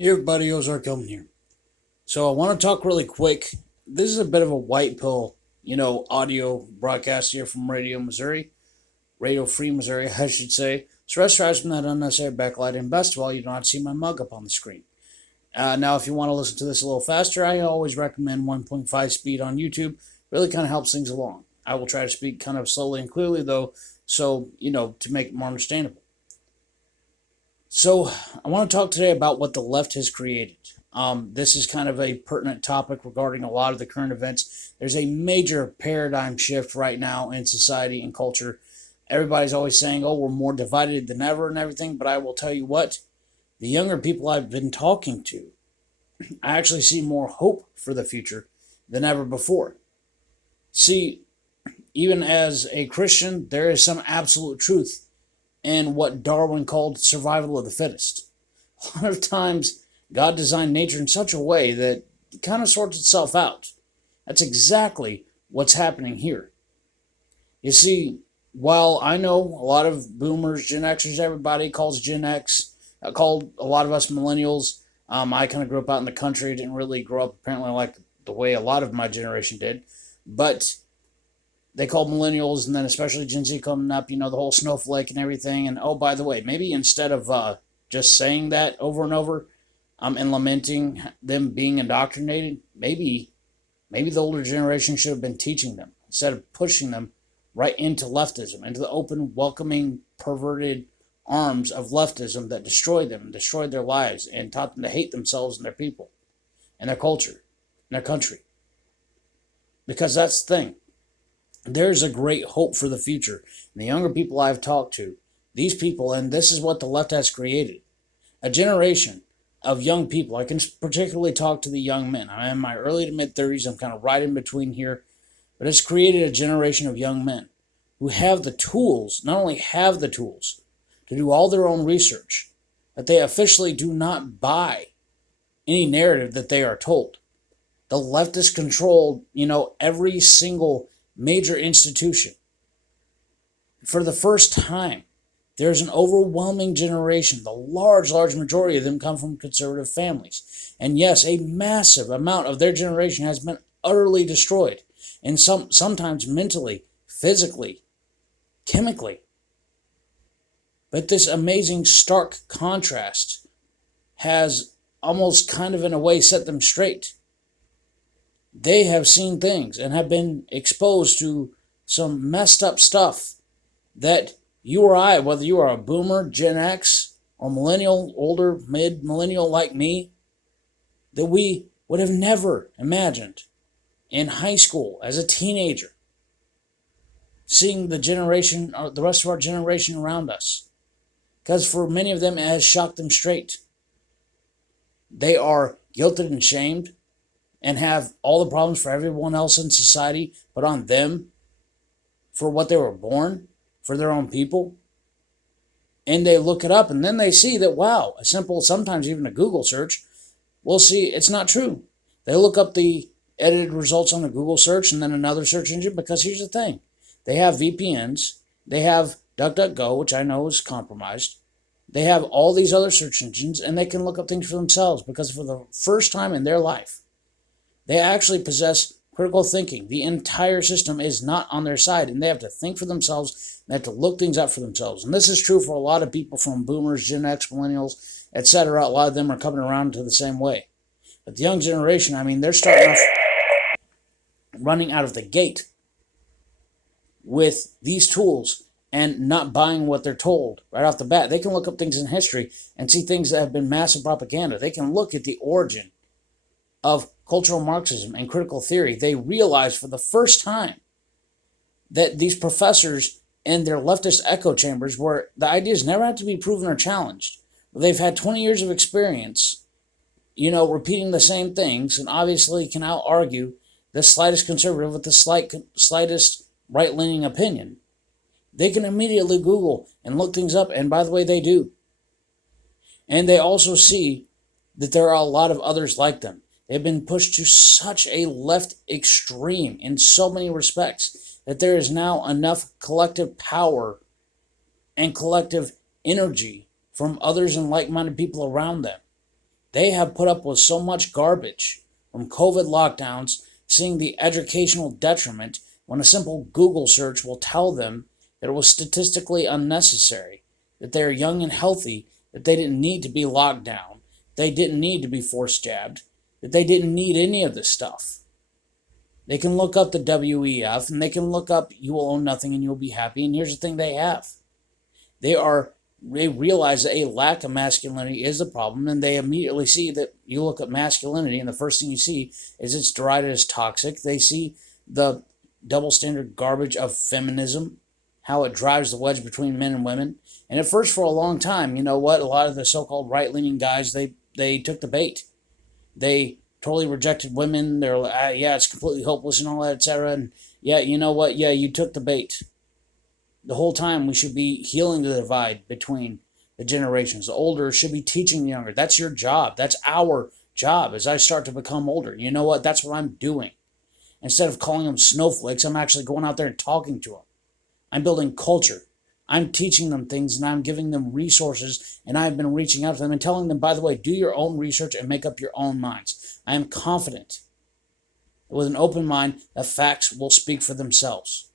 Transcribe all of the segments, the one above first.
Hey everybody, Ozark Elman here. So I want to talk really quick. This is a bit of a white pill, audio broadcast here from Radio Free Missouri, I should say. So rest your eyes from that unnecessary backlight, and best of all, you don't have to see my mug up on the screen. Now, if you want to listen to this a little faster, I always recommend 1.5 speed on YouTube. Really kind of helps things along. I will try to speak kind of slowly and clearly, though, so, to make it more understandable. So, I want to talk today about what the left has created. This is kind of a pertinent topic regarding a lot of the current events. There's a major paradigm shift right now in society and culture. Everybody's always saying, oh, we're more divided than ever and everything, but I will tell you what, the younger people I've been talking to, I actually see more hope for the future than ever before. See, even as a Christian, there is some absolute truth in what Darwin called survival of the fittest. A lot of times, God designed nature in such a way that it kind of sorts itself out. That's exactly what's happening here. You see, while I know a lot of boomers, Gen Xers, everybody calls Gen X, called a lot of us millennials. I kind of grew up out in the country, didn't really grow up apparently like the way a lot of my generation did. But they called millennials, and then especially Gen Z coming up, the whole snowflake and everything. And oh, by the way, maybe instead of just saying that over and over, and lamenting them being indoctrinated, maybe the older generation should have been teaching them instead of pushing them right into leftism, into the open, welcoming, perverted arms of leftism that destroyed them, destroyed their lives, and taught them to hate themselves and their people, and their culture, and their country. Because that's the thing. There's a great hope for the future. And the younger people I've talked to, these people, and this is what the left has created, a generation of young people. I can particularly talk to the young men. I'm in my early to mid 30s. I'm kind of right in between here. But it's created a generation of young men who have the tools, not only have the tools to do all their own research, but they officially do not buy any narrative that they are told. The leftist controlled, every single major institution. For the first time, there's an overwhelming generation. The large majority of them come from conservative families. And yes, a massive amount of their generation has been utterly destroyed. And sometimes mentally, physically, chemically. But this amazing stark contrast has almost kind of in a way set them straight. They have seen things and have been exposed to some messed up stuff that you or I, whether you are a boomer, Gen X, or millennial, older, mid-millennial like me, that we would have never imagined in high school as a teenager, seeing the rest of our generation around us. Because for many of them, it has shocked them straight. They are guilted and shamed and have all the problems for everyone else in society put on them for what they were born, for their own people. And they look it up and then they see that, wow, a simple, sometimes even a Google search, will see it's not true. They look up the edited results on a Google search and then another search engine, because here's the thing. They have VPNs. They have DuckDuckGo, which I know is compromised. They have all these other search engines, and they can look up things for themselves, because for the first time in their life, they actually possess critical thinking. The entire system is not on their side, and they have to think for themselves. They have to look things up for themselves. And this is true for a lot of people from boomers, Gen X, millennials, etc. A lot of them are coming around to the same way. But the young generation, they're starting off running out of the gate with these tools and not buying what they're told right off the bat. They can look up things in history and see things that have been massive propaganda. They can look at the origin of cultural Marxism and critical theory. They realize for the first time that these professors in their leftist echo chambers, where the ideas never had to be proven or challenged, they've had 20 years of experience, repeating the same things, and obviously can out-argue the slightest conservative with the slightest right-leaning opinion. They can immediately Google and look things up, and by the way, they do. And they also see that there are a lot of others like them. They've been pushed to such a left extreme in so many respects that there is now enough collective power and collective energy from others and like-minded people around them They have put up with so much garbage from COVID lockdowns, seeing the educational detriment when a simple Google search will tell them that it was statistically unnecessary, that they are young and healthy, that they didn't need to be locked down, they didn't need to be force jabbed, that they didn't need any of this stuff. They can look up the WEF and they can look up you will own nothing and you'll be happy. And here's the thing they have. They realize that a lack of masculinity is the problem, and they immediately see that you look at masculinity and the first thing you see is it's derided as toxic. They see the double standard garbage of feminism, how it drives the wedge between men and women. And at first, for a long time, you know what? A lot of the so-called right-leaning guys, they took the bait. They totally rejected women. They're like, yeah, it's completely hopeless and all that, etc. And yeah, you know what? Yeah, you took the bait. The whole time we should be healing the divide between the generations. The older should be teaching the younger. That's your job. That's our job as I start to become older. You know what? That's what I'm doing. Instead of calling them snowflakes, I'm actually going out there and talking to them. I'm building culture. I'm teaching them things and I'm giving them resources, and I've been reaching out to them and telling them, by the way, do your own research and make up your own minds. I am confident that with an open mind, the facts will speak for themselves.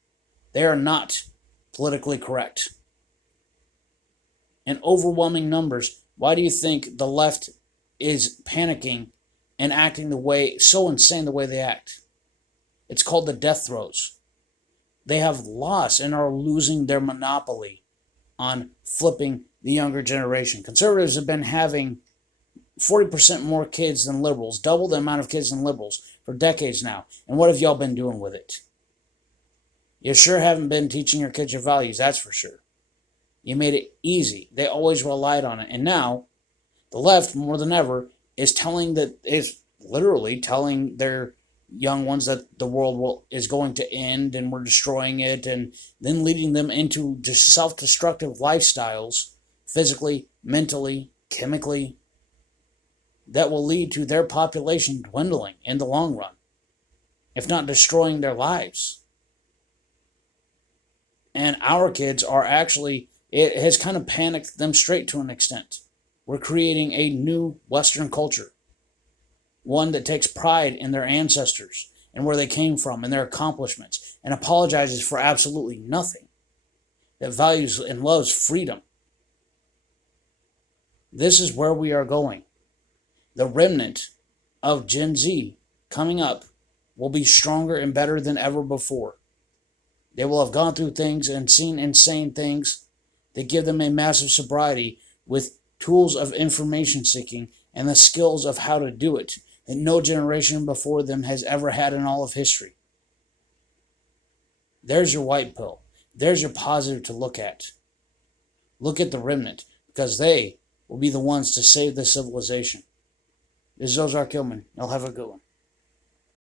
They are not politically correct. In overwhelming numbers, why do you think the left is panicking and acting the way, so insane the way they act? It's called the death throes. They have lost and are losing their monopoly on flipping the younger generation. Conservatives have been having 40% more kids than liberals, double the amount of kids than liberals for decades now. And what have y'all been doing with it? You sure haven't been teaching your kids your values, that's for sure. You made it easy. They always relied on it. And now, the left, more than ever, is literally telling their young ones that the world is going to end and we're destroying it, and then leading them into just self-destructive lifestyles, physically, mentally, chemically, that will lead to their population dwindling in the long run, if not destroying their lives. And our kids are actually, it has kind of panicked them straight to an extent. We're creating a new Western culture, one that takes pride in their ancestors and where they came from and their accomplishments, and apologizes for absolutely nothing, that values and loves freedom. This is where we are going. The remnant of Gen Z coming up will be stronger and better than ever before. They will have gone through things and seen insane things that give them a massive sobriety with tools of information seeking and the skills of how to do it that no generation before them has ever had in all of history. There's your white pill. There's your positive to look at. Look at the remnant, because they will be the ones to save the civilization. This is Ozark Gilman. Y'all have a good one.